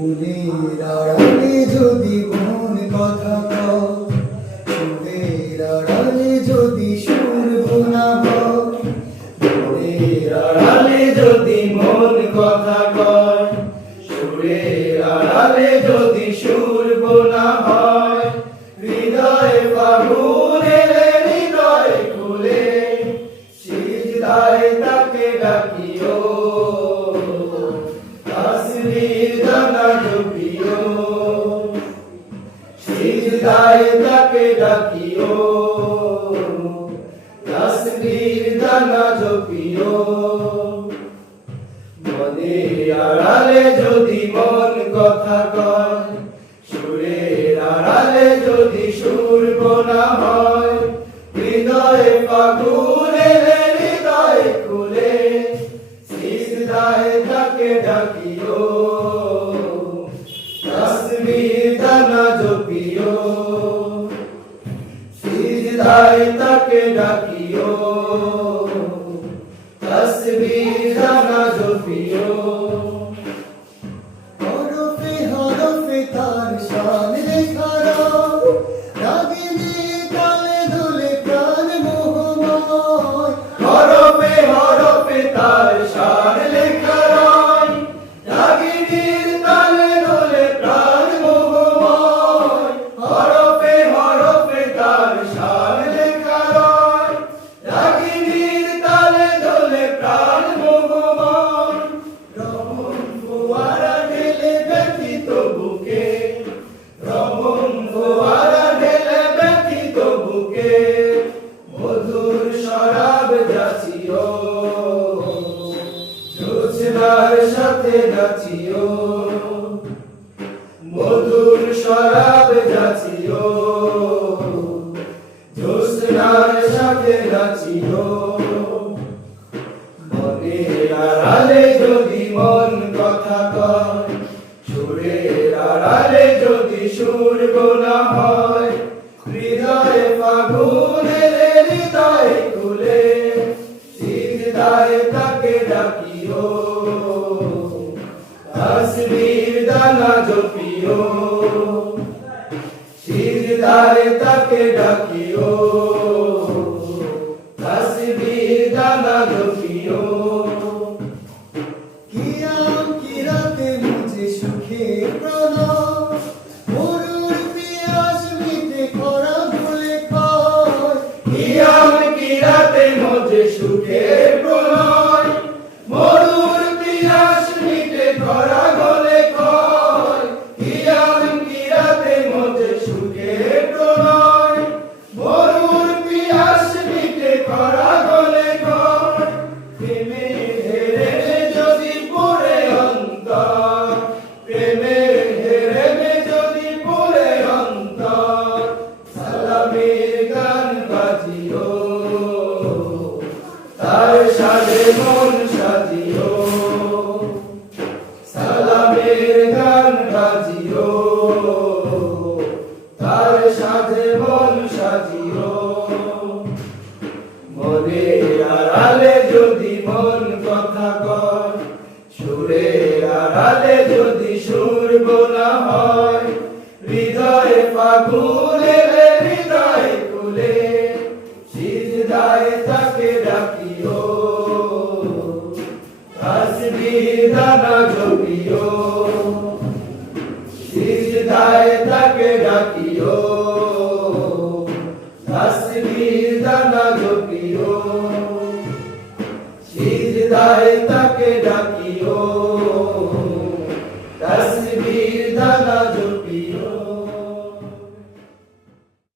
মনের আড়ালে যদি মন কথা কও, সুরের আড়ালে যদি সুর বোনা হয়, মনের আড়ালে যদি মন কথা কয়, সুরের আড়ালে যদি সুর বোনা হয়, হৃদয়ে ফাগুন এলে হৃদয় খুলে সিজদায় তাকে ডাকিও, তাসবিহ দানা জপিও, সিজদায় তাকে ডাকিও, তাসবিহ দানা জপিও। মনের আড়ালে যদি মন কথা কয়, সুরের আড়ালে যদি সুর বোনা হয়, হৃদয়ে ফাগুন এলে হৃদয় খুলে সিজদায় তাকে ডাকিও, তাসবিহ দানা জপিও, সিজদায় তাকে ডাকিও, তাসবিহ দানা জপিও। হরফে হরফে তার শান লেখা রও, রাগিনী তালে দোলে প্রাণ মোহময়। হরফে হরফে তার শান লেখা রও, রাগিনীর তালে দোলে প্রাণ মোহময়। হরফে হরফে তার শান লেখা রও, রাগিনীর তালে দোলে প্রাণ মোহময়। রমণ ফোয়ারা ঢেলে ব্যথিত বুকে, রমণ ফোয়ারা ঢেলে ব্যথিত বুকে, মধুর শরাব যাচিও, জোছনার সাথে নাচিও, মধুর শরাব যাচিও, জোছনার সাথে নাচিও। মনের আড়ালে যদি মন কথা কয়, সুরের আড়ালে যদি সুর বোনা হয়, হৃদয়ে ফাগুন এলে হৃদয় খুলে সিজদায় তাকে ডাকিও, তাসবিহ দানা জপিও, সিজদায় তাকে ডাকিও, তাসবিহ দানা জপিও। কিয়াম কি রাতে মুঝে সুখের প্রণয়, মরুর পিয়াস মিটে খরা ভুলে খায়। কিয়াম কি রাতে মুঝে সুখের প্রণয়, মরুর পিয়াস মিটে খরা গলে খায়। কিয়াম কি রাতে মুঝে সুখের প্রণয়, মরুর পিয়াস মিটে খরা গলে খায়। প্রেমের হেরেমে যদি পড়ে অন্তর, প্রেমের হেরেমে যদি পড়ে অন্তর, সালামের গান বাজিও, তার সাথে মন সাজিও, সালামের গান বাজিও, তার সাথে মন সাজিও। মনের আড়ালে যদি মন কথা কয়, সুরের আড়ালে যদি সুর বোনা হয়, হৃদয়ে ফাগুন এলে হৃদয় খুলে সিজদায় তাকে ডাকিও, তাসবিহ দানা জপিও, সিজদায় তাকে ডাকিও, তাসবিহ দানা জপিও, সিজদায় তাকে ডাকিও, তাসবিহ